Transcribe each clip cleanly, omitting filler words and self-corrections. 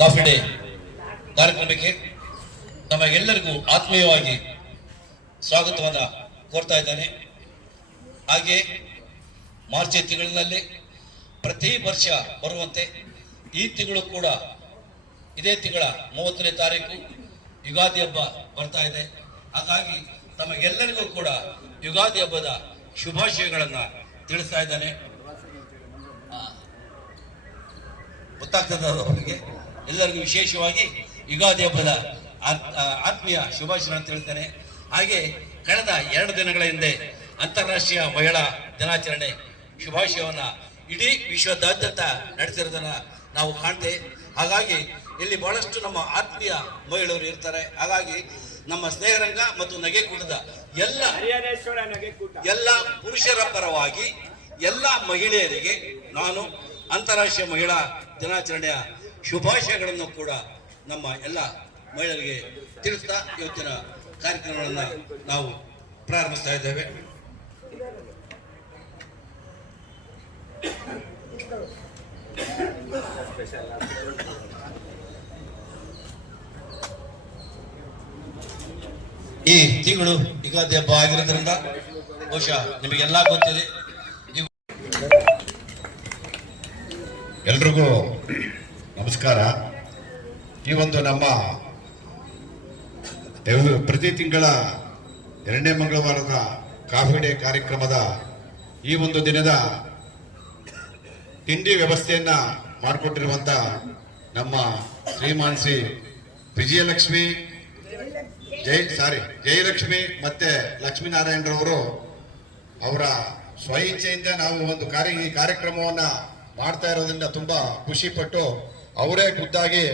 Coffee day ಕಾರ್ಯಕ್ರಮಕ್ಕೆ ನಮಗೆಲ್ಲರಿಗೂ ಆತ್ಮೀಯವಾಗಿ ಸ್ವಾಗತವನ್ನು ಕೋರ್ತಾ ಇದ್ದೇನೆ. ಹಾಗೆ ಮಾರ್ಚ್ ತಿಂಗಳಿನಲ್ಲಿ ಪ್ರತಿ ವರ್ಷ ಬರುವಂತೆ ಈ ತಿಂಗಳು ಕೂಡ ಇದೇ ತಿಂಗಳ 30ನೇ ತಾರೀಕು ಯುಗಾದಿ ಹಬ್ಬ ಬರ್ತಾ ಇದೆ. ಹಾಗಾಗಿ ತಮಗೆಲ್ಲರಿಗೂ ಕೂಡ ಯುಗಾದಿ ಹಬ್ಬದ ಶುಭಾಶಯಗಳನ್ನು ತಿಳಿಸ್ತಾ ಇದ್ದಾನೆ. ಗೊತ್ತಾಗ್ತದೆ ಅವರಿಗೆ ಎಲ್ಲರಿಗೂ ವಿಶೇಷವಾಗಿ ಯುಗಾದಿ ಹಬ್ಬದ ಆತ್ಮೀಯ ಶುಭಾಶಯಗಳನ್ನು ತಿಳಿಸ್ತೇನೆ. ಹಾಗೆ ಕಳೆದ 2 ದಿನಗಳ ಹಿಂದೆ ಅಂತಾರಾಷ್ಟ್ರೀಯ ಮಹಿಳಾ ದಿನಾಚರಣೆ ಶುಭಾಶಯವನ್ನ ಇಡೀ ವಿಶ್ವದಾದ್ಯಂತ ನಡೆಸಿರೋದನ್ನ ನಾವು ಕಾಣ್ತೇವೆ. ಹಾಗಾಗಿ ಇಲ್ಲಿ ಬಹಳಷ್ಟು ನಮ್ಮ ಆತ್ಮೀಯ ಮಹಿಳೆಯರು ಇರ್ತಾರೆ. ಹಾಗಾಗಿ ನಮ್ಮ ಸ್ನೇಹರಂಗ ಮತ್ತು ನಗೆಕೂಟದ ಎಲ್ಲ ಪುರುಷರ ಪರವಾಗಿ ಎಲ್ಲ ಮಹಿಳೆಯರಿಗೆ ನಾನು ಅಂತಾರಾಷ್ಟ್ರೀಯ ಮಹಿಳಾ ದಿನಾಚರಣೆಯ ಶುಭಾಶಯಗಳನ್ನು ಕೂಡ ನಮ್ಮ ಎಲ್ಲ ಮಹಿಳೆಯರಿಗೆ ತಿಳಿಸ್ತಾ ಇವತ್ತಿನ ಕಾರ್ಯಕ್ರಮಗಳನ್ನು ನಾವು ಪ್ರಾರಂಭಿಸ್ತಾ ಇದ್ದೇವೆ. ಈ ತಿಂಗಳು ಯುಗಾದಿ ಹಬ್ಬ ಆಗಿರೋದ್ರಿಂದ ಬಹುಶಃ ನಿಮಗೆಲ್ಲ ಗೊತ್ತಿದೆ. ಎಲ್ರಿಗೂ ನಮಸ್ಕಾರ. ಈ ಒಂದು ನಮ್ಮ ಪ್ರತಿ ತಿಂಗಳ 2ನೇ ಮಂಗಳವಾರದ ಕಾಫಿ ಡೇ ಕಾರ್ಯಕ್ರಮದ ಈ ಒಂದು ದಿನದ ತಿಂಡಿ ವ್ಯವಸ್ಥೆಯನ್ನ ಮಾಡಿಕೊಟ್ಟಿರುವಂತ ನಮ್ಮ ಶ್ರೀಮಾನ್ ಶ್ರೀ ಜಯಲಕ್ಷ್ಮಿ ಮತ್ತೆ ಲಕ್ಷ್ಮೀನಾರಾಯಣರವರು ಅವರ ಸ್ವಇಚ್ಛೆಯಿಂದ ನಾವು ಒಂದು ಈ ಕಾರ್ಯಕ್ರಮವನ್ನ ಮಾಡ್ತಾ ಇರೋದ್ರಿಂದ ತುಂಬಾ ಖುಷಿ ಪಟ್ಟು ಅವರೇ ಖುದ್ದಾಗಿ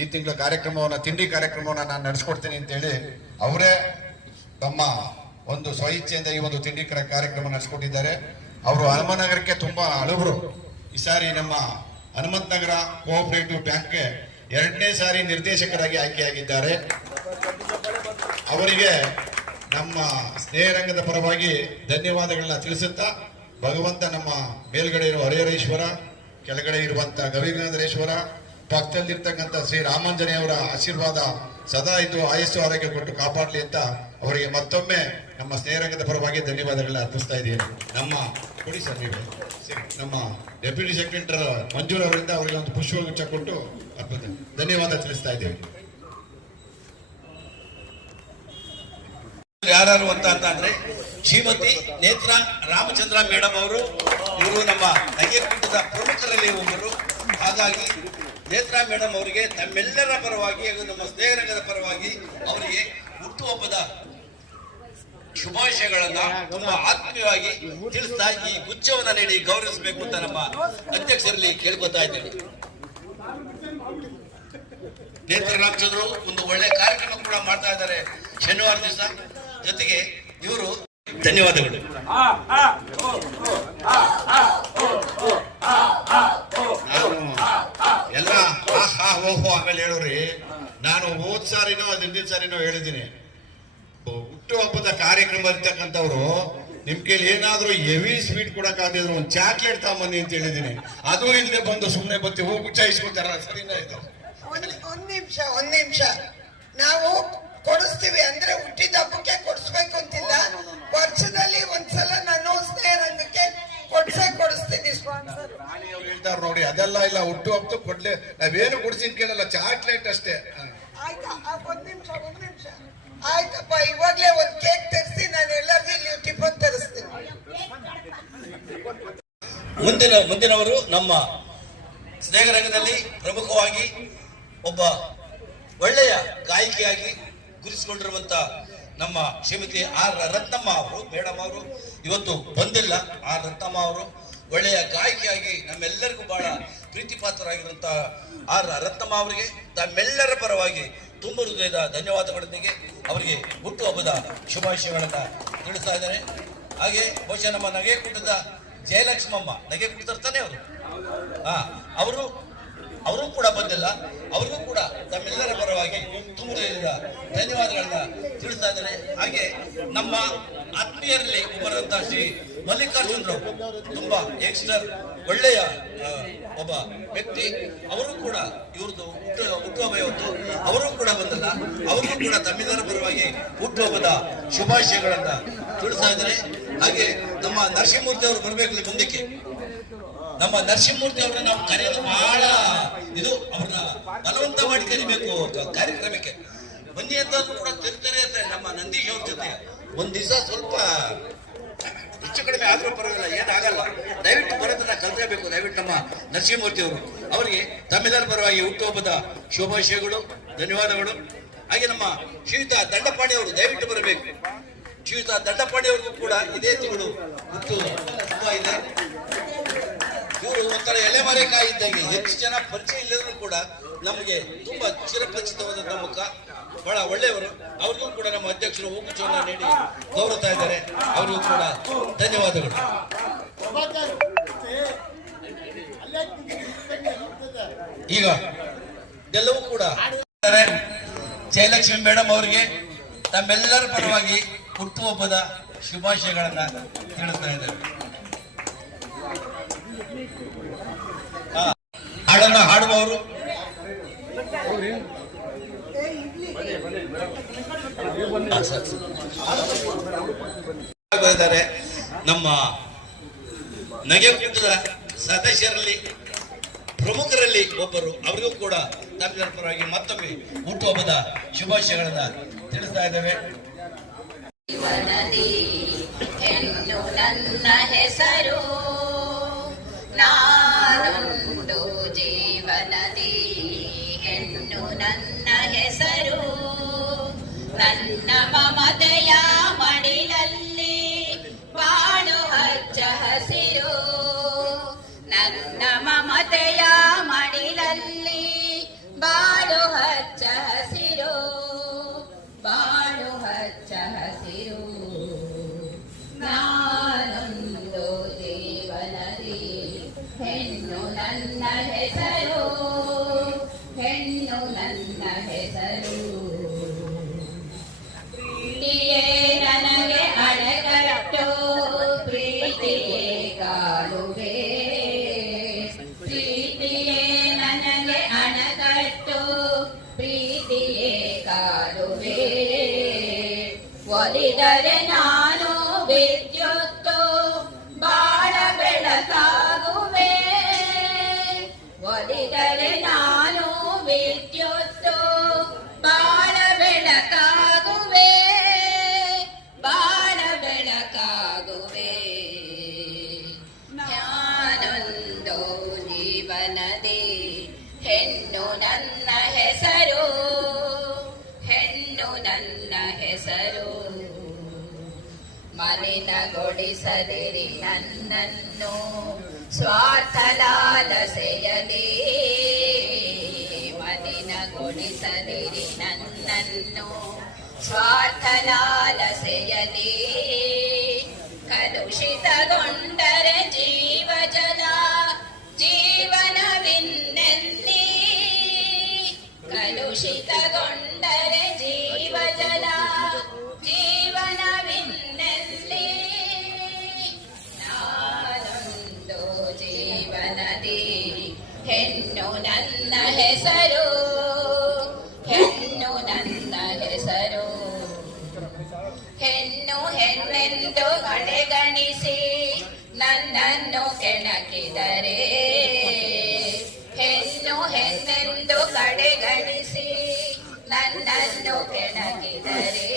ಈ ತಿಂಗಳ ಕಾರ್ಯಕ್ರಮವನ್ನ ತಿಂಡಿ ಕಾರ್ಯಕ್ರಮವನ್ನ ನಾನು ನಡೆಸ್ಕೊಡ್ತೀನಿ ಅಂತ ಹೇಳಿ ಅವರೇ ತಮ್ಮ ಒಂದು ಸ್ವಇಚ್ಛೆಯಿಂದ ಈ ಒಂದು ತಿಂಡಿ ಕಾರ್ಯಕ್ರಮ ನಡೆಸ್ಕೊಟ್ಟಿದ್ದಾರೆ. ಅವರು ಹನುಮನಗರಕ್ಕೆ ತುಂಬಾ ಹಳಬರು. ಈ ಸಾರಿ ನಮ್ಮ ಹನುಮಂತ ನಗರ ಕೋಆಪರೇಟಿವ್ ಬ್ಯಾಂಕ್ಗೆ 2ನೇ ಸಾರಿ ನಿರ್ದೇಶಕರಾಗಿ ಆಯ್ಕೆಯಾಗಿದ್ದಾರೆ. ಅವರಿಗೆ ನಮ್ಮ ಸ್ನೇಹರಂಗದ ಪರವಾಗಿ ಧನ್ಯವಾದಗಳನ್ನ ತಿಳಿಸುತ್ತಾ ಭಗವಂತ ನಮ್ಮ ಮೇಲ್ಗಡೆ ಇರುವ ಹರಿಹರೇಶ್ವರ, ಕೆಳಗಡೆ ಇರುವಂತ ಗವಿಗಂಧರೇಶ್ವರ, ಪಕ್ಕದಲ್ಲಿರ್ತಕ್ಕಂಥ ಶ್ರೀ ರಾಮಾಂಜನೇಯವರ ಆಶೀರ್ವಾದ ಸದಾ ಇದು ಆಯಸ್ಸು ಆರೋಗ್ಯ ಕೊಟ್ಟು ಕಾಪಾಡಲಿ ಅಂತ ಅವರಿಗೆ ಮತ್ತೊಮ್ಮೆ ನಮ್ಮ ಸ್ನೇಹರಂಗದ ಪರವಾಗಿ ಧನ್ಯವಾದಗಳನ್ನ ಅರ್ಪಿಸ್ತಾ ಇದ್ದೀನಿ. ನಮ್ಮ ಕೊಡಿ ಸರ್ ನೀವು ನಮ್ಮ ಡೆಪ್ಯೂಟಿ ಸೆಕ್ರೆಟರಿ ಮಂಜೂರ್ ಅವರಿಂದ ಅವರಿಗೆ ಒಂದು ಪುಷ್ಪಗುಚ್ಛ ಕೊಟ್ಟು ಧನ್ಯವಾದ ತಿಳಿಸ್ತಾ ಇದ್ದೇವೆ. ಯಾರು ಅಂತ ಅಂದ್ರೆ ಶ್ರೀಮತಿ ನೇತ್ರಾ ರಾಮಚಂದ್ರ ಮೇಡಮ್ ಅವರು, ಇವರು ನಮ್ಮ ನಗೆಕೂಟದ ಪ್ರಮುಖರಲ್ಲಿ ಒಬ್ಬರು. ಹಾಗಾಗಿ ನೇತ್ರಾ ಮೇಡಮ್ ಅವರಿಗೆ ತಮ್ಮೆಲ್ಲರ ಪರವಾಗಿ ಹಾಗೂ ನಮ್ಮ ಸ್ನೇಹರಂಗದ ಪರವಾಗಿ ಅವರಿಗೆ ಹುಟ್ಟುಹಬ್ಬದ ಶುಭಾಶಯಗಳನ್ನ ತುಂಬಾ ಆತ್ಮೀಯವಾಗಿ ತಿಳಿಸ್ತಾ ಈ ಗುಚ್ಛವನ್ನ ನೀಡಿ ಗೌರವಿಸಬೇಕು ಅಂತ ನಮ್ಮ ಅಧ್ಯಕ್ಷರಲ್ಲಿ ಕೇಳ್ಕೊತಾ ಇದ್ದೇವೆ. ನೇತ್ರ ರಾಮಚಂದ್ರ ಒಂದು ಒಳ್ಳೆ ಕಾರ್ಯಕ್ರಮ ಕೂಡ ಮಾಡ್ತಾ ಇದ್ದಾರೆ ಶನಿವಾರ ದಿವಸ. ಜೊತೆಗೆ ಇವರು ಧನ್ಯವಾದಗಳು. ಎಲ್ಲ ಓಹೋ ಆಮೇಲೆ ಹೇಳೋರಿ, ನಾನು ಹೋದ್ ಸಾರಿನೋ ಹಿಂದಿನ ಸಾರಿನೋ ಹೇಳಿದ್ದೀನಿ, ಹುಟ್ಟುಹಬ್ಬದ ಕಾರ್ಯಕ್ರಮ ಇರ್ತಕ್ಕಂಥವ್ರು ನಿಮ್ ಕೈಲಿ ಏನಾದ್ರೂ ಹೆವಿ ಸ್ವೀಟ್ ಕೊಡಕ್ಕಾಗಿದ್ರು ಒಂದು ಚಾಕ್ಲೇಟ್ ತಗೊಂಬನ್ನಿ ಅಂತ ಹೇಳಿದೀನಿ. ಅದು ಇಲ್ಲದೆ ಬಂದು ಸುಮ್ಮನೆ ಬತ್ತಿ ಹೋಗಿ ಗುಚ್ಚಾಯಿಸ್ಕೊತಾರ. ಸರಿನಾ? ಇದು ಒಂದ್ ನಿಮಿಷ ನಾವು ಕೊಡಿಸ್ತೀವಿ ಅಂದ್ರೆ ಹುಟ್ಟಿದ ಹಬ್ಬಕ್ಕೆ ಕೊಡಿಸ್ಬೇಕು ಅಂತಿಲ್ಲ. ವರ್ಷದಲ್ಲಿ ಒಂದ್ಸಲ ನಾನು ಸ್ನೇಹರಂಗಕ್ಕೆ ಕೊಡಿಸ್ತೀನಿ. ಹೇಳ್ತಾರ ನೋಡಿ, ಅದೆಲ್ಲ ಇಲ್ಲ. ಹುಟ್ಟು ಹಬ್ಬ ಕೊಡ್ಲೆ ನಾವೇನು ಕೊಡ್ಸಿನ್ ಕೇಳಲ್ಲ, ಚಾಕ್ಲೇಟ್ ಅಷ್ಟೇ. ಆಯ್ತಾ? ಒಂದ್ ನಿಮಿಷ ಆಯ್ತಪ್ಪ, ಇವಾಗ್ಲೇ ಒಂದ್ ಕೇಕ್ ತರಿಸಿ ನಾನು ಎಲ್ಲರಿಗೂ ಇಲ್ಲಿ ಟಿಫನ್ ತರಿಸ್ತೀನಿ. ಮುಂದಿನವರು ನಮ್ಮ ಸ್ನೇಹರಂಗದಲ್ಲಿ ಪ್ರಮುಖವಾಗಿ ಒಬ್ಬ ಒಳ್ಳೆಯ ಗಾಯಕಿಯಾಗಿ ಗುರುತಿಸಿಕೊಂಡಿರುವಂತ ನಮ್ಮ ಶ್ರೀಮತಿ ಆರ್ ರತ್ನಮ್ಮ ಅವರು ಮೇಡಮ್ ಅವರು ಇವತ್ತು ಬಂದಿಲ್ಲ. ಆರ್ ರತ್ನಮ್ಮ ಅವರು ಒಳ್ಳೆಯ ಗಾಯಕಿಯಾಗಿ ನಮ್ಮೆಲ್ಲರಿಗೂ ಬಹಳ ಪ್ರೀತಿ ಪಾತ್ರರಾಗಿರುವಂತ ಆರ್ ರತ್ನಮ್ಮ ಅವರಿಗೆ ತಮ್ಮೆಲ್ಲರ ಪರವಾಗಿ ತುಂಬ ಹೃದಯದ ಧನ್ಯವಾದಗಳೊಂದಿಗೆ ಅವರಿಗೆ ಹುಟ್ಟುಹಬ್ಬದ ಶುಭಾಶಯಗಳನ್ನ ತಿಳಿಸ್ತಾ ಇದ್ದಾರೆ. ಹಾಗೆ ಬಹುಶಃ ನಮ್ಮ ನಗೆಕೂಟದ ಜಯಲಕ್ಷ್ಮಮ್ಮ, ನಗೆಕೂಟ ತರ್ತಾನೆ ಅವರು ಅವರು ಕೂಡ ಬಂದಿಲ್ಲ, ಅವ್ರಿಗೂ ಕೂಡ ತಮ್ಮೆಲ್ಲರ ಪರವಾಗಿ ತುಂಬುವುದರಿಂದ ಧನ್ಯವಾದಗಳನ್ನ ತಿಳಿಸ್ತಾ ಇದ್ದಾರೆ. ಹಾಗೆ ನಮ್ಮ ಆತ್ಮೀಯರಲ್ಲಿ ಒಬ್ಬರಂತ ಶ್ರೀ ಮಲ್ಲಿಕಾರ್ಜುನ್ ರಾವ್, ತುಂಬಾ ಯಂಗ್ಸ್ಟರ್, ಒಳ್ಳೆಯ ಒಬ್ಬ ವ್ಯಕ್ತಿ. ಅವರು ಕೂಡ ಇವ್ರದ್ದು ಹುಟ್ಟುಹಬ್ಬ ಇವತ್ತು, ಅವರು ಕೂಡ ಬಂದಲ್ಲ, ಅವ್ರಿಗೂ ಕೂಡ ತಮ್ಮೆಲ್ಲರ ಪರವಾಗಿ ಹುಟ್ಟುಹಬ್ಬದ ಶುಭಾಶಯಗಳನ್ನ ತಿಳಿಸ್ತಾ ಇದ್ದಾರೆ. ಹಾಗೆ ನಮ್ಮ ನರಸಿಂಹಮೂರ್ತಿ ಅವರು ಬರಬೇಕು ಮುಂದಕ್ಕೆ. ನಮ್ಮ ನರಸಿಂಹಮೂರ್ತಿ ಅವರನ್ನ ನಾವು ಕರೆಯೋದು ಬಹಳ ಇದು, ಅವ್ರನ್ನ ಬಲವಂತ ಮಾಡಿ ಕರಿಬೇಕು ಕಾರ್ಯಕ್ರಮಕ್ಕೆ ಬನ್ನಿ ಅಂತ ಕೂಡ ತಿರ್ತಾರೆ ಇರ್ತಾರೆ. ನಮ್ಮ ನಂದೀಶ್ ಅವ್ರ ಜೊತೆ ಒಂದ್ ದಿವಸ ಸ್ವಲ್ಪ ಹೆಚ್ಚು ಕಡಿಮೆ ಆದ್ರೂ ಪರವಾಗಿಲ್ಲ, ಏನಾಗಲ್ಲ, ದಯವಿಟ್ಟು ಬರೋದನ್ನ ಕಲ್ತ್ಕೋಬೇಕು. ದಯವಿಟ್ಟು ನಮ್ಮ ನರಸಿಂಹಮೂರ್ತಿ ಅವರು, ಅವರಿಗೆ ತಮ್ಮೆಲ್ಲರ ಪರವಾಗಿ ಹುಟ್ಟುಹಬ್ಬದ ಶುಭಾಶಯಗಳು, ಧನ್ಯವಾದಗಳು. ಹಾಗೆ ನಮ್ಮ ಶ್ರೀಯುತ ದಂಡಪಾಣಿ ಅವರು ದಯವಿಟ್ಟು ಬರಬೇಕು. ಶ್ರೀಯುತ ದಂಡಪಾಣಿ ಅವ್ರಿಗೂ ಕೂಡ ಇದೇ ತಿಂಗಳು ಹುಟ್ಟು ಹಬ್ಬ ಇದೆ. ಇವರು ಒಂಥರ ಎಲೆಮರೆಕಾಯಿ ಇದ್ದಂಗೆ, ಹೆಚ್ಚು ಜನ ಪರಿಚಯ ಇಲ್ಲದ್ರು ಕೂಡ ನಮಗೆ ತುಂಬಾ ಚಿರಪರಿಚಿತವಾದಂತಹ ಮುಖ, ಬಹಳ ಒಳ್ಳೆಯವರು. ಅವ್ರಿಗೂ ಕೂಡ ನಮ್ಮ ಅಧ್ಯಕ್ಷರು ಹೂಗುಚ್ಛವನ್ನು ನೀಡಿ ಗೌರವಿಸ್ತಾ ಇದ್ದಾರೆ. ಅವರಿಗೂ ಕೂಡ ಧನ್ಯವಾದಗಳು. ಈಗ ಎಲ್ಲವೂ ಕೂಡ ಜಯಲಕ್ಷ್ಮಿ ಮೇಡಮ್ ಅವರಿಗೆ ತಮ್ಮೆಲ್ಲರ ಪರವಾಗಿ ಹುಟ್ಟುಹಬ್ಬದ ಶುಭಾಶಯಗಳನ್ನ ತಿಳಿಸ್ತಾ ಇದ್ದಾರೆ. ಹಾಡನ್ನ ಹಾಡುವವರು ನಮ್ಮ ನಗೆಕೂಟದ ಸದಸ್ಯರಲ್ಲಿ ಪ್ರಮುಖರಲ್ಲಿ ಒಬ್ಬರು. ಅವರಿಗೂ ಕೂಡ ತಮ್ಮೆಲ್ಲರ ಪರವಾಗಿ ಮತ್ತೊಮ್ಮೆ ಹುಟ್ಟುಹಬ್ಬದ ಶುಭಾಶಯಗಳನ್ನ ತಿಳಿಸ್ತಾ ಇದ್ದೇವೆ. ನನ್ನ ಹೆಸರು ನಾನೊಂದು ಜೀವನದಿ, ಹೆಣ್ಣು ನನ್ನ ಹೆಸರು, ನನ್ನ ಮಮತೆಯ ಮಡಿಲಲ್ಲಿ ಬಾಳು ಹಚ್ಚ ಹಸಿರು, ನನ್ನ ಮಮತೆಯ ಮಡಿಲಲ್ಲಿ ಬಾಳು ಹಚ್ಚ ಹಸಿರು, ಬಾಳು ಹಚ್ಚ ಹಸಿರು. ನಾನೊಂದು ಜೀವನದಿ, ಹೆಣ್ಣು ನನ್ನ ಹೆಸರು, ಹೆಣ್ಣು ನನ್ನ ಹೆಸರು. ಪ್ರೀತಿಯೇ ನನಗೆ ಅಣೆಕಟ್ಟು, ಪ್ರೀತಿಯೇ ಕಾಲುವೆ, ಪ್ರೀತಿಯೇ ನನಗೆ ಅಣೆಕಟ್ಟು, ಪ್ರೀತಿಯೇ ಕಾಲುವೆ. ಒಲಿದರೆ ನಾನು ವಿದ್ಯುತ್ತು, ಬಾಳ ಬೆಳಕಾಗುವೆ, ಒಲಿದರೆ ನಾನು ವಿದ್ಯುತ್ತು, ಬಾಳ ಬೆಳಕಾಗುವೆ, ಬಾಳ ಬೆಳಕಾಗುವೆ. ನಾನೊಂದು ಜೀವನದಿ, ಹೆಣ್ಣು ನನ್ನ ಹೆಸರು, ಹೆಣ್ಣು ನನ್ನ ಹೆಸರು. ಮಲಿನಗೊಳಿಸದಿರಿ ನನ್ನನ್ನು ಸ್ವಾರ್ಥ ಲಾಲಸೆಯಲಿ, ಮಲಿನಗೊಳಿಸದಿರಿ ನನ್ನನ್ನು ಸ್ವಾರ್ಥ ಲಾಲಸೆಯಲಿ. ಕಲುಷಿತಗೊಂಡರೆ ಜೀವ ಜಲ ಜೀವನವಿನ್ನೆಲ್ಲಿ, ಕಲುಷಿತಗೊಂಡರೆ ಜೀವ ಜಲ ಜೀವನವಿನ್ನೆಲ್ಲಿ. ನಾನೊಂದು ಜೀವನದಿ, ಹೆಣ್ಣು ನನ್ನ ಹೆಸರು, ಹೆಣ್ಣು ನನ್ನ ಹೆಸರು. ಹೆಣ್ಣು ಹೆಣ್ಣೆಂದು ಕಡೆಗಣಿಸಿ ನನ್ನನ್ನು ಕೆಣಕಿದರೆ, ಹೆಣ್ಣು ಹೆಣ್ಣೆಂದು ಕಡೆಗಣಿಸಿ ನನ್ನನ್ನು ಕೆಣಕಿದರೆ,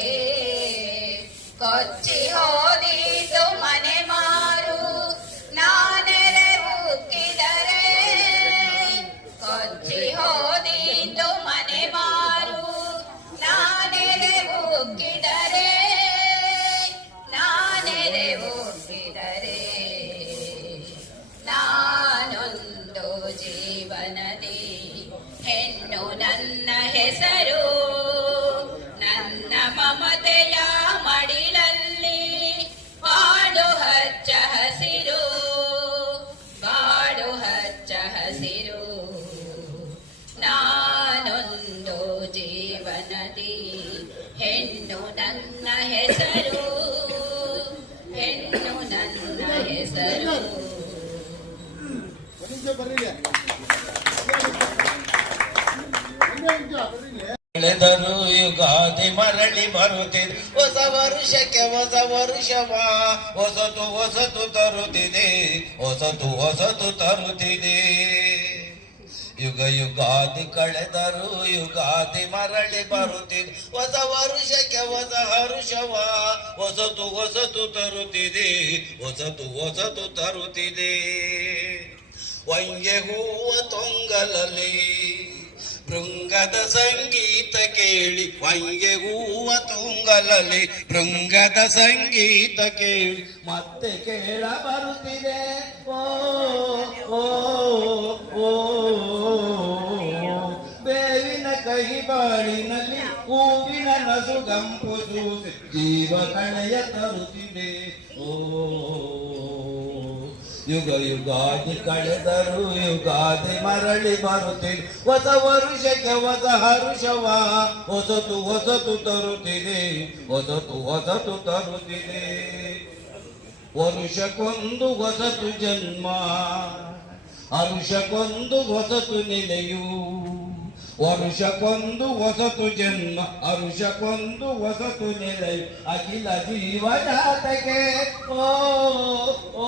ಕೊಚ್ಚಿ ಹೋದೀತು ಮನೆ ಮಾರು ನಾನೆರೆ ಉಕ್ಕಿದರೆ, ಕೊಚ್ಚಿ ಹೋದೀತು ಮನೆ ಮಾರು ನಾನೆರೆ ಉಕ್ಕಿದರೆ, ನಾನೆರೆ ಉಕ್ಕಿದರೆ. ನಾನೊಂದು ಜೀವನದಿ, ಹೆಣ್ಣು ನನ್ನ ಹೆಸರು, ನನ್ನ ಮಮತೆಯ ಮಡಿಲಲ್ಲಿ ಬಾಳು ಹಚ್ಚ ಹಸಿರು, ಬಾಳು ಹಚ್ಚ ಹಸಿರು. ಹೆಸರು ಹೆಣ್ಣು ನನ್ನ ಹೆಸರು. ಕಳೆದರು ಯುಗಾದಿ ಮರಳಿ ಬರುತ್ತಿದೆ, ಹೊಸ ವರುಷಕ್ಕೆ ಹೊಸ ವರುಷವ ಹೊಸತು ಹೊಸತು ತರುತ್ತಿದೆ, ಹೊಸತು ಹೊಸತು ತರುತ್ತಿದೆ. ಯುಗ ಯುಗಾದಿ ಕಳೆದರು ಯುಗಾದಿ ಮರಳಿ ಬರುತ್ತಿದೆ, ಹೊಸ ವರುಷಕ್ಕೆ ಹೊಸ ಹರುಷವ ಹೊಸತು ಹೊಸತು ತರುತ್ತಿದೆ, ಹೊಸತು ಹೊಸತು ತರುತ್ತಿದೆ. ವಂಗೆ ಹೂವ ತೊಂಗಲಲ್ಲಿ ಭೃಂಗದ ಸಂಗೀತ ಕೇಳಿ, ವಂಗೆ ಹೂವ ತುಂಗಲಲ್ಲಿ ಭೃಂಗದ ಸಂಗೀತ ಕೇಳಿ ಮತ್ತೆ ಕೇಳ ಬರುತ್ತಿದೆ. ಓ ಓ ಓ ಬೇವಿನ ಕಹಿ ಬಾಳಿನಲ್ಲಿ ಹೂವಿನ ನಸುಗಂಪು ಸೂಸಿ ಜೀವ ಕಳೆಯ ತರುತ್ತಿದೆ. ಓ ಯುಗ ಯುಗಾದಿ ಕಳೆದರು ಯುಗಾದಿ ಮರಳಿ ಬರುತ್ತಿದೆ, ಹೊಸ ವರುಷಕ್ಕೆ ಹೊಸ ಹರುಷವ ಹೊಸತು ಹೊಸತು ತರುತ್ತಿದೆ, ಹೊಸತು ಹೊಸತು ತರುತ್ತಿದೆ. ವರುಷಕ್ಕೊಂದು ಹೊಸತು ಜನ್ಮ, ಹರುಷಕ್ಕೊಂದು ಹೊಸತು ನೆಲೆಯು. ವರುಷಕ್ಕೊಂದು ಹೊಸತು ಜನ್ಮ, ಹರುಷಕ್ಕೊಂದು ಹೊಸತು ನೆಲೆಯು. ಅಖಿಲ ಜೀವಜಾತಕ್ಕೆ ಓ ಓ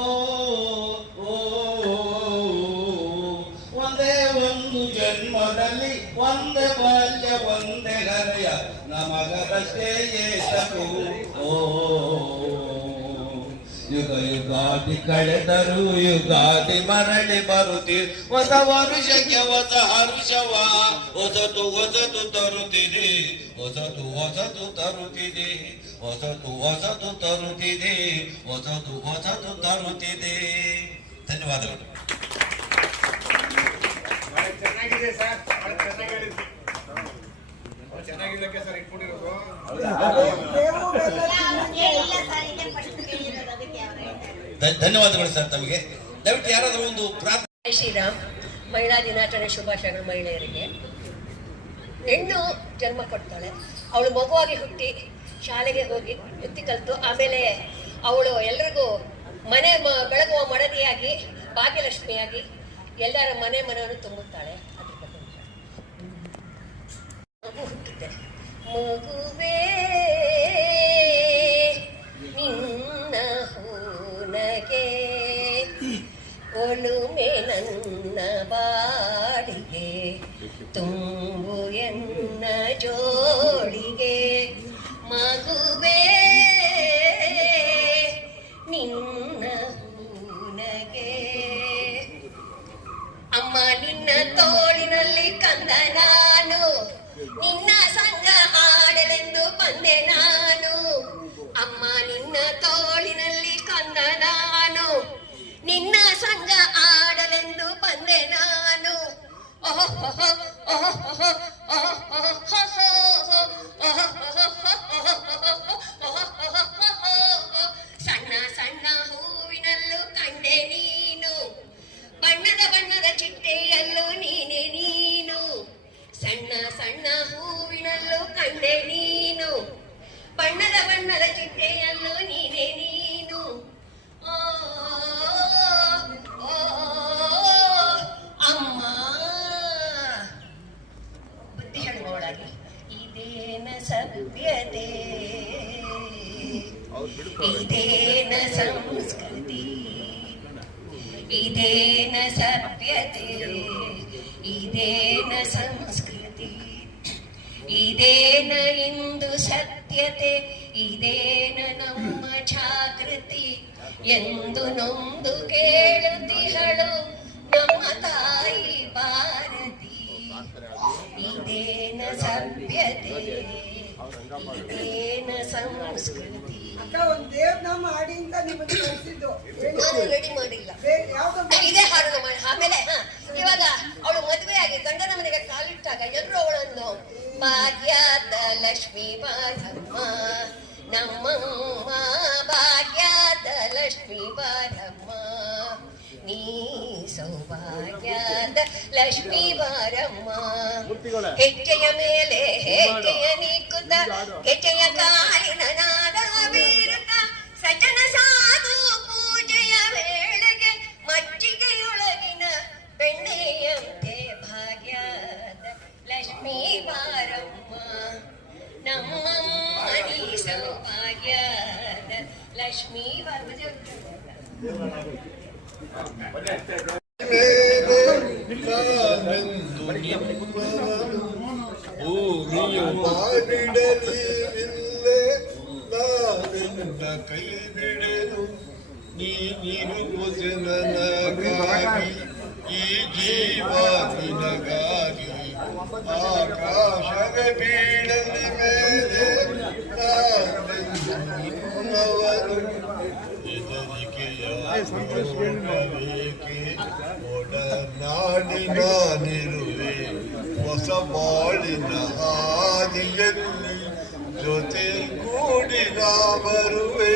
ಓ ಒಂದೇ ಒಂದು ಜನ್ಮದಲ್ಲಿ ಒಂದೇ ಬಾಲ್ಯ ಒಂದೇ ಹರೆಯ ನಮಗದಷ್ಟೇ ಏತಕು. ಓ ಯುಗ ಯುಗಾದಿ ಕಳೆದರು ಯುಗಾದಿ ಮರಳಿ ಬರುತ್ತಿದೆ, ಹೊಸ ವರುಷಕ್ಕೆ ಹೊಸ ಹರುಷವ ಹೊಸತು ಹೊಸತು ತರುತ್ತಿದೆ, ಹೊಸತು ಹೊಸತು ತರುತ್ತಿದೆ, ಹೊಸತು ಹೊಸತು ತರುತ್ತಿದೆ, ಹೊಸತು ಹೊಸತು ತರುತ್ತಿದೆ. ಧನ್ಯವಾದಗಳು. ಚೆನ್ನಾಗಿದೆ ಸರ್, ಚೆನ್ನಾಗಿದ್ದಕ್ಕೆ ಸರ್ ಇಟ್ಬಿಟ್ಟಿರೋದು. ಧನ್ಯವಾದಗಳು ಸರ್ ತಮಗೆ. ದಯವಿಟ್ಟು ಯಾರಾದರೂ ಒಂದು ಪ್ರಾರ್ಥನೆ. ಶ್ರೀರಾಮ್, ಮಹಿಳಾ ದಿನಾಚರಣೆ ಶುಭಾಶಯಗಳು ಮಹಿಳೆಯರಿಗೆ. ಹೆಣ್ಣು ಜನ್ಮ ಕೊಡ್ತಾಳೆ, ಅವಳು ಮಗುವಾಗಿ ಹುಟ್ಟಿ ಶಾಲೆಗೆ ಹೋಗಿ ವೃತ್ತಿ ಕಲಿತು ಆಮೇಲೆ ಅವಳು ಎಲ್ರಿಗೂ ಬೆಳಗುವ ಮಡದಿಯಾಗಿ ಭಾಗ್ಯಲಕ್ಷ್ಮಿಯಾಗಿ ಎಲ್ಲರ ಮನೆಯನ್ನು ತುಂಬುತ್ತಾಳೆ. ಮಗು ಹುಟ್ಟುತ್ತೆ. ಮಗುವೇ ನಿನ್ನ ಹೂನಗೆ ಒಲುಮೆ ನನ್ನ ಬಾಡಿಗೆ ತುಂಬು ಎನ್ನ ಜೋಡಿಗೆ. ಮಗುವೇ ನಿನ್ನ ಹೂನಗೆ. ಅಮ್ಮ ನಿನ್ನ ತೋಳಿನಲ್ಲಿ ಕಂದ ನಾನು, ನಿನ್ನ ಸಂಗ ಹಾಡಲೆಂದು ಬಂದೆ ನಾನು. ಅಮ್ಮ ನಿನ್ನ ತೋಳಿನಲ್ಲಿ ಕಂದ ನಾನು, ನಿನ್ನ ಸಂಗ ಆಡಲೆಂದು ಬಂದೆ ನಾನು. ಸಣ್ಣ ಸಣ್ಣ ಹೂವಿನಲ್ಲೂ ಕಂಡೆ ನೀನು, ಬಣ್ಣದ ಬಣ್ಣದ ಚಿಟ್ಟೆಯಲ್ಲೂ ನೀನೆ ನೀನು. ಸಣ್ಣ ಸಣ್ಣ ಹೂವಿನಲ್ಲೂ ಕಂಡೆ ನೀನು, ಬಣ್ಣದ ಬಣ್ಣದ ಚಿಟ್ಟೆಯಲ್ಲೂ ನೀನೆ ನೀನು. ಅಮ್ಮ ಬುದ್ಧಿ ಹೇಳುವವಳಾಗಿ ಇದೇನ ಸಭ್ಯತೆ, ಇದೇನ ಸಂಸ್ಕೃತಿ, ಇದೇನ ಸಭ್ಯತೆ, ಇದೇನ ಸಂಸ್ಕೃತಿ, ಇದೇನ ಇಂದು ಸತ್ಯತೆ, ಇದೇನ ನಮ್ಮ ಜಾಗೃತಿ ಎಂದು ನೊಂದು ಕೇಳುತ್ತಿಹಳು ನಮ್ಮ ತಾಯಿ ಭಾರತಿ. ಇದೇನ ಸಭ್ಯತೆ, ಇದೇನ ಸಂಸ್ಕೃತಿ. ಅಕ್ಕ ಒಂದ್ ದೇವ್ರನಾಮ ಹಾಡಿ ಅಂತ ನಿಮ್ಮನ್ನ ಕಳಿಸಿದ್ದು, ನಾನು ರೆಡಿ ಮಾಡಿಲ್ಲ. ಯಾವ್ದು ಇದೇ ಹಾಡು ಆಮೇಲೆ ಇವಾಗ ಅವಳು ಮದುವೆ ಆಗಿ ಗಂಡನ ಮನೆಗೆ ಕಾಲಿಟ್ಟಾಗ ಎಲ್ಲರೂ ಅವಳನ್ನು ಭಾಗ್ಯದ ಲಕ್ಷ್ಮೀ ಬಾರಮ್ಮ ನಮ್ಮಮ್ಮ, ಭಾಗ್ಯದ ಲಕ್ಷ್ಮೀ ಬಾರಮ್ಮ, ನೀ ಸೌಭಾಗ್ಯದ ಲಕ್ಷ್ಮೀ ಬಾರಮ್ಮ. ಹೆಜ್ಜೆಯ ಮೇಲೆ ಹೆಜ್ಜೆಯ ನೀಕುತ್ತ ಹೆಜ್ಜೆಯ ಕಾಲಿನ ನಾದ ನಮ್ಮಮ್ಮನಿ ಸೌಭಾಗ್ಯದ ಲಕ್ಷ್ಮೀ ಕೈ ಬಿಡಲು ನೀನಿರುವುದು ನನಗಾಗಿ ಈ ಜೀವ ನಿನಗಾಗಿ ಆಕಾಶವೇ ಬೀಳಲಿ ಮೇಲೆ ನಿನ್ನವರು ಹೆದರಿಕೆಯ ಬೇಕೆ ಒಡನಾಡಿನಾನಿರುವೆ ಹೊಸ ಬಾಳಿನ ಹಾದಿಯಲ್ಲಿ ಜೊತೆ ಕೂಡಿ ನಾ ಬರುವೆ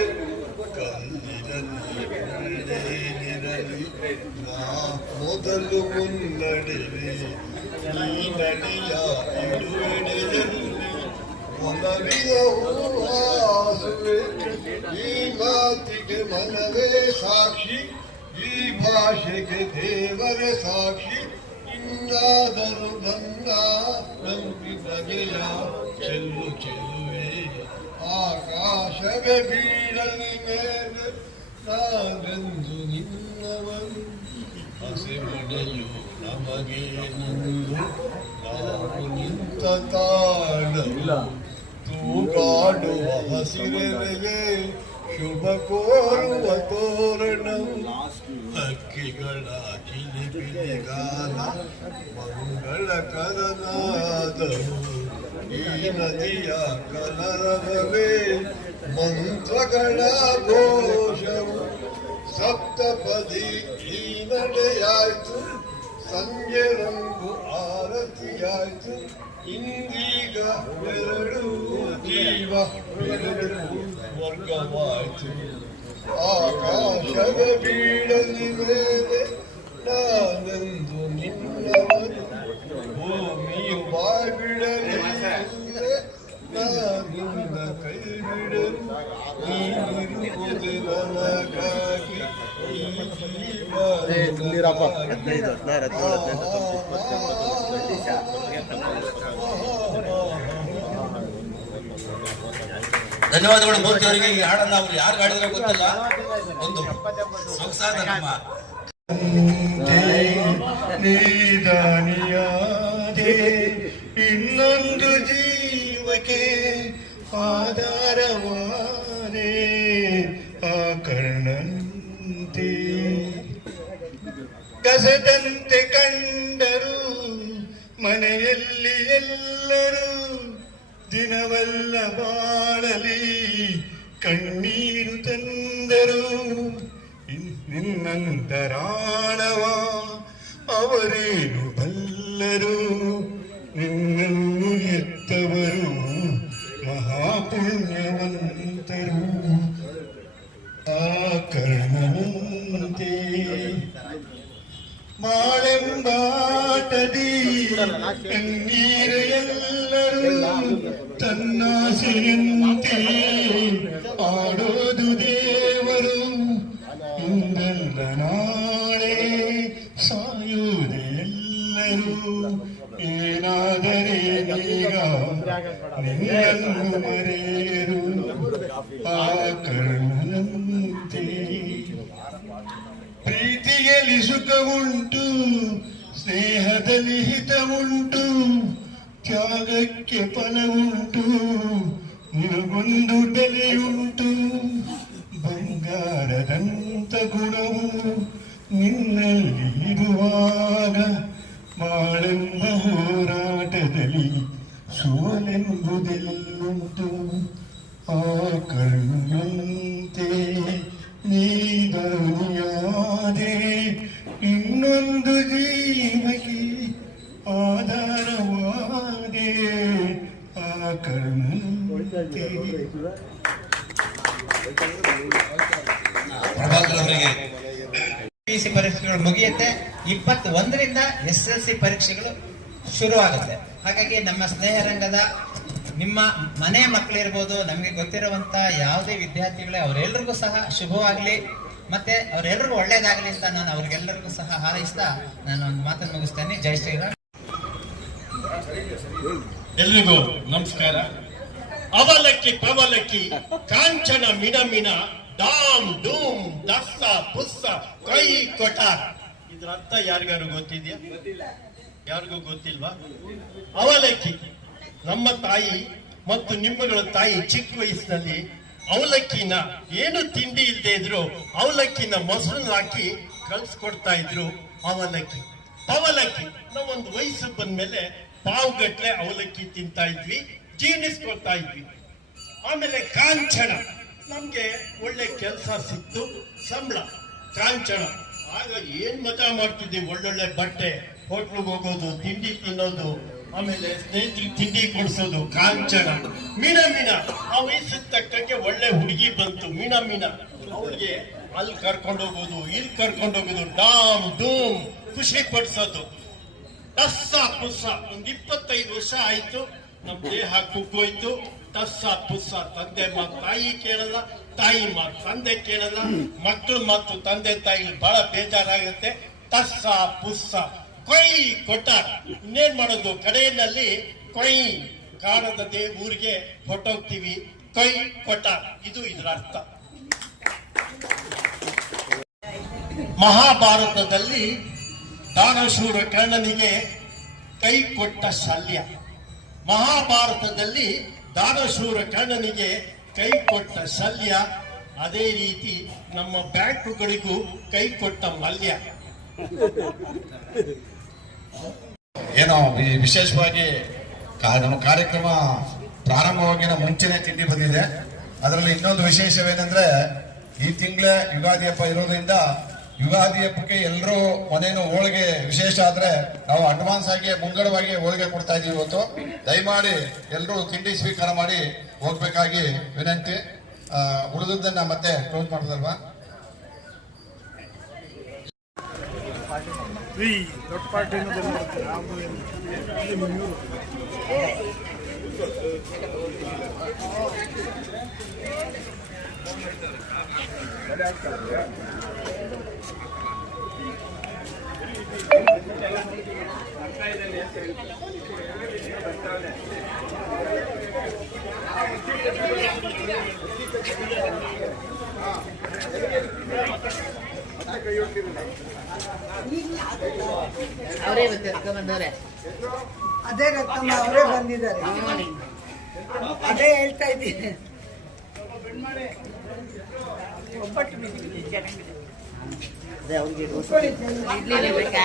ಕಲ್ಲಿನಲ್ಲಿ ಮುಳ್ಳೇನಿರಲಿ ನಾ ಮೊದಲು ಮುನ್ನಡೆವೆ ಈ ನಡೆಯ ಇಡುವೆಡೆಯಲ್ಲಿ ಒಲವಿನ ಹೂವಾಸುವೆ ಈ ಮಾತಿಗೆ ಮನವೇ ಸಾಕ್ಷಿ ಈ ಭಾಷೆಗೆ ದೇವರೇ ಸಾಕ್ಷಿ ಇನ್ನಾದರೂ ಬಂದ ನಂಬಿದಗೆಯ ಚೆಲ್ಲು ಚೆಲ್ಲುವೆ ಆಕಾಶವೇ ಬೀಳಲಿ ಮೇಲೆ ನಾವೆಂದು ನಿನ್ನವನು ಹಸೆ ಮನೆಯು ನಮಗೆ ನಿಂದು ನಾವು ನಿಂತ ತಾಳಲು ತೂಗಾಡುವ ಹಸಿರೆಲೆಗೆ ಶುಭ ಕೋರುವ ತೋರಣವು ಹಕ್ಕಿಗಳ ಕಿಲಿಪಿಲಿಗಾಲ ಮಂಗಳ ಕರನಾದವು ಈ ನದಿಯ ಕಲರವವೇ ಮಂತ್ರಗಳ ಘೋಷವು ಸಪ್ತಪದಿ ಈ ನಡೆಯಾಯ್ತು ಸಂಜೆ ರಂಗು ಆರತಿಯಾಯ್ತು ಇಂದೀಗ ಎರಡು ಜೀವ ಎರಡು ವರ್ಗವಾಯ್ತು ಆಕಾಶದ ಬೀಳಲಿ ಮೇಲೆ ನಾನೆಂದು ನಿನ್ನವನು ಭೂಮಿಯು ಬಾಯ್ ಬಿಡಲಿ ನಿನ್ನ ಕೈ ಬಿಡಲು ನೀನಿರುವುದು ನನಗಾಗಿ ಈ ಜೀವ ಧನ್ಯವಾದಗಳು ಮೂರ್ತಿ ಅವರಿಗೆ. ಈ ಹಾಡನ್ನ ಅವ್ರು ಯಾರು ಹಾಡಿದ್ರೆ ಗೊತ್ತಿಲ್ಲ. ಒಂದು ಸೊಗಸಾದ ನಮ್ಮ ನೀದಾನಿಯಾದೆ ಇನ್ನೊಂದು ಜೀವಕ್ಕೆ ಆಧಾರವಾದೆ ಆ ಕರ್ಣಂತೆ ಕಸದಂತೆ ಕಂಡರು ಮನೆಯಲ್ಲಿ ಎಲ್ಲರೂ ದಿನವಲ್ಲ ಬಾಳಲಿ ಕಣ್ಣೀರು ತಂದರು ನಿನ್ನಂತರಾಳವ ಅವರೇನು ಬಲ್ಲರು ನಿನ್ನನ್ನು ಎತ್ತವರು ಮಹಾಪುಣ್ಯವಂತರು ಆ ಕರ್ಣನಂತೆ ಮಾಳೆಂಬಾಟದಿ ಕಣ್ಣೀರು ಎಲ್ಲರೂ ತನ್ನಾಸೆಯಂತೆ ಆಡೋದು ದೇವರು ಇಂದಲ್ಲ ನಾಳೆ ಸಾಯುವುದೇ ಎಲ್ಲರೂ ಏನಾದರೆ ಈಗ ನಿನ್ನನ್ನು ಮರೆಯರು ಆ ಕರ್ಣನಂತೆ ಪ್ರೀತಿಯಲ್ಲಿ ಸುಖವುಂಟು ಸ್ನೇಹದಲ್ಲಿ ಹಿತವುಂಟು ತ್ಯಾಗಕ್ಕೆ ಫಲವುಂಟು ನಿನಗೊಂದು ಬೆಲೆಯುಂಟು ಬಂಗಾರದಂತ ಗುಣವು ನಿನ್ನಲ್ಲಿ ಇರುವಾಗ ಬಾಳೆಂಬ ಹೋರಾಟದಲ್ಲಿ ಸೋಲೆಂಬುದೆಲ್ಲುಂಟು ಆ ಕರ್ಣನಂತೆ ನೀದಾನಿಯಾದೆ ಇನ್ನೊಂದು ಜೀವಕ್ಕೆ ಆಧಾರವಾದೆ ಆ ಕರ್ಣನಂತೆ. ಪ್ರಭಾಕರ್ ಅವರಿಗೆ PUC ಪರೀಕ್ಷೆಗಳು ಮುಗಿಯುತ್ತೆ. 21ರಿಂದ SSLC ಪರೀಕ್ಷೆಗಳು ಶುರುವಾಗುತ್ತೆ. ಹಾಗಾಗಿ ನಮ್ಮ ಸ್ನೇಹ ರಂಗದ ನಿಮ್ಮ ಮನೆ ಮಕ್ಕಳಿರ್ಬೋದು, ನಮಗೆ ಗೊತ್ತಿರುವಂತ ಯಾವುದೇ ವಿದ್ಯಾರ್ಥಿಗಳೇ ಅವರೆಲ್ಲರಿಗೂ ಸಹ ಶುಭವಾಗ್ಲಿ ಮತ್ತೆ ಅವರೆಲ್ಲರಿಗೂ ಒಳ್ಳೇದಾಗ್ಲಿ ಅಂತ ನಾನು ಅವ್ರಿಗೆಲ್ಲರಿಗೂ ಸಹ ಹಾರೈಸ್ತಾ ನಾನು ಒಂದು ಮಾತನ್ನು ಮುಗಿಸ್ತೇನೆ. ಜೈ ಶ್ರೀರಾಮ್. ಎಲ್ರಿಗೂ ನಮಸ್ಕಾರ. ಅವಲಕ್ಕಿ ಪವಲಕ್ಕಿ ಕಾಂಚನ ಮಿಣ ಡಾಮ್ ಡೂಮ್ ದಸ್ಸ ಪುಸ್ಸ ಕೈ ಕೊಟಾರ್. ಇದ್ರ ಅರ್ಥ ಯಾರಿಗಾರು ಗೊತ್ತಿದ್ಯಾ? ಯಾರಿಗೂ ಗೊತ್ತಿಲ್ವಾ? ಅವಲಕ್ಕಿ ನಮ್ಮ ತಾಯಿ ಮತ್ತು ನಿಮ್ಮಗಳ ತಾಯಿ ಚಿಕ್ಕ ವಯಸ್ಸಿನಲ್ಲಿ ಅವಲಕ್ಕಿನ ಏನು ತಿಂಡಿ ಇಲ್ಲದೆ ಇದ್ರು ಅವಲಕ್ಕಿನ ಮೊಸರನ್ನ ಹಾಕಿ ಕಳ್ಸಿಕೊಡ್ತಾ ಇದ್ರು. ಅವಲಕ್ಕಿ ಪವಲಕ್ಕಿ ನಾವೊಂದು ವಯಸ್ಸು ಬಂದ್ಮೇಲೆ ಪಾವುಗಟ್ಲೆ ಅವಲಕ್ಕಿ ತಿಂತಾ ಇದ್ವಿ, ಜೀರ್ಣಿಸ್ಕೊಳ್ತಾ ಇದ್ವಿ. ಆಮೇಲೆ ಕಾಂಚನ, ನಮ್ಗೆ ಒಳ್ಳೆ ಕೆಲಸ ಸಿಕ್ತು, ಸಂಬಳ ಕಾಂಚನ. ಆಗ ಏನ್ ಮಜಾ ಮಾಡ್ತಿದ್ವಿ, ಒಳ್ಳೊಳ್ಳೆ ಬಟ್ಟೆ, ಹೋಟ್ಲಿಗೆ ಹೋಗೋದು, ತಿಂಡಿ ತಿನ್ನೋದು, ಆಮೇಲೆ ಸ್ನೇಹಿತರಿಗೆ ತಿಂಡಿ ಕೊಡಿಸೋದು. ಕಾಂಚನ ಮೀನ ಆ ವಯಸ್ಸಿಗೆ ತಕ್ಕಂಗೆ ಒಳ್ಳೆ ಹುಡುಗಿ ಬಂತು, ಮೀನ ಅವಳಿಗೆ ಅಲ್ಲಿ ಕರ್ಕೊಂಡು ಹೋಗೋದು, ಇಲ್ಲಿ ಕರ್ಕೊಂಡು ಹೋಗೋದು, ಡಾಮ್ ಡೂಮ್ ಖುಷಿ ಪಡಿಸೋದು. ಟಸ್ಸ ಪುಸ್ಸ ಒಂದ್ 25 ವರ್ಷ ಆಯ್ತು, ನಮ್ ದೇಹ ಕುಗ್ಗೋಯ್ತು. ಟಸ್ಸ ಪುಸ್ಸ, ತಂದೆ ಮಾತು ತಾಯಿ ಕೇಳಲ್ಲ, ತಾಯಿ ಮಾತು ತಂದೆ ಕೇಳಲ್ಲ, ಮಕ್ಕಳ ಮಾತು ತಂದೆ ತಾಯಿ ಬಹಳ ಬೇಜಾರಾಗತ್ತೆ. ಟಸ್ಸ ಪುಸ್ಸ ಕೊಯ್ ಕೊಟ್ಟಾರ. ಇನ್ನೇನ್ ಮಾಡೋದು, ಕಡೆಯಲ್ಲಿ ಕೊಯ್ ಕಾಣದೇ ಊರಿಗೆ ಹೊಟ್ಟೋಗ್ತೀವಿ, ಕೊಯ್ ಕೊಟ್ಟಾರ. ಇದು ಇದರ ಅರ್ಥ. ಮಹಾಭಾರತದಲ್ಲಿ ದಾನಶೂರ ಕರ್ಣನಿಗೆ ಕೈ ಕೊಟ್ಟ ಶಲ್ಯ. ಮಹಾಭಾರತದಲ್ಲಿ ದಾನಶೂರ ಕರ್ಣನಿಗೆ ಕೈ ಕೊಟ್ಟ ಶಲ್ಯ. ಅದೇ ರೀತಿ ನಮ್ಮ ಬ್ಯಾಂಕುಗಳಿಗೂ ಕೈ ಕೊಟ್ಟ ಮಲ್ಯ. ಏನೋ ವಿಶೇಷವಾಗಿ ನಮ್ಮ ಕಾರ್ಯಕ್ರಮ ಪ್ರಾರಂಭವಾಗಿನ ಮುಂಚೆನೆ ತಿಂಡಿ ಬಂದಿದೆ. ಅದರಲ್ಲಿ ಇನ್ನೊಂದು ವಿಶೇಷವೇನೆಂದ್ರೆ, ಈ ತಿಂಗಳೇ ಯುಗಾದಿ ಹಬ್ಬ ಇರೋದ್ರಿಂದ ಯುಗಾದಿ ಹಬ್ಬಕ್ಕೆ ಎಲ್ಲರೂ ಮನೇನು ಹೋಳಿಗೆ ವಿಶೇಷ ಆದ್ರೆ ನಾವು ಅಡ್ವಾನ್ಸ್ ಆಗಿ ಮುಂಗಡವಾಗಿ ಹೋಳಿಗೆ ಕೊಡ್ತಾ ಇದೀವಿ ಇವತ್ತು. ದಯಮಾಡಿ ಎಲ್ಲರೂ ತಿಂಡಿ ಸ್ವೀಕಾರ ಮಾಡಿ ಹೋಗ್ಬೇಕಾಗಿ ವಿನಂತಿ. ಉಳಿದದ್ದನ್ನ ಮತ್ತೆ ಕ್ಲೋಸ್ ಮಾಡೋದಲ್ವಾ? ದೊಡ್ಡ ಪಾರ್ಟಿ ಅವರೇ ಬಂದವ್ರೆ. ಅದೇ ರತ್ನಮ್ಮ ಅವರೇ ಬಂದಿದ್ದಾರೆ. ಅದೇ ಹೇಳ್ತಾ ಇದ್ದೀನಿ. ಒಬ್ಬಟ್ಟು ಇಡ್ಲಿ ಬೇಕಾ?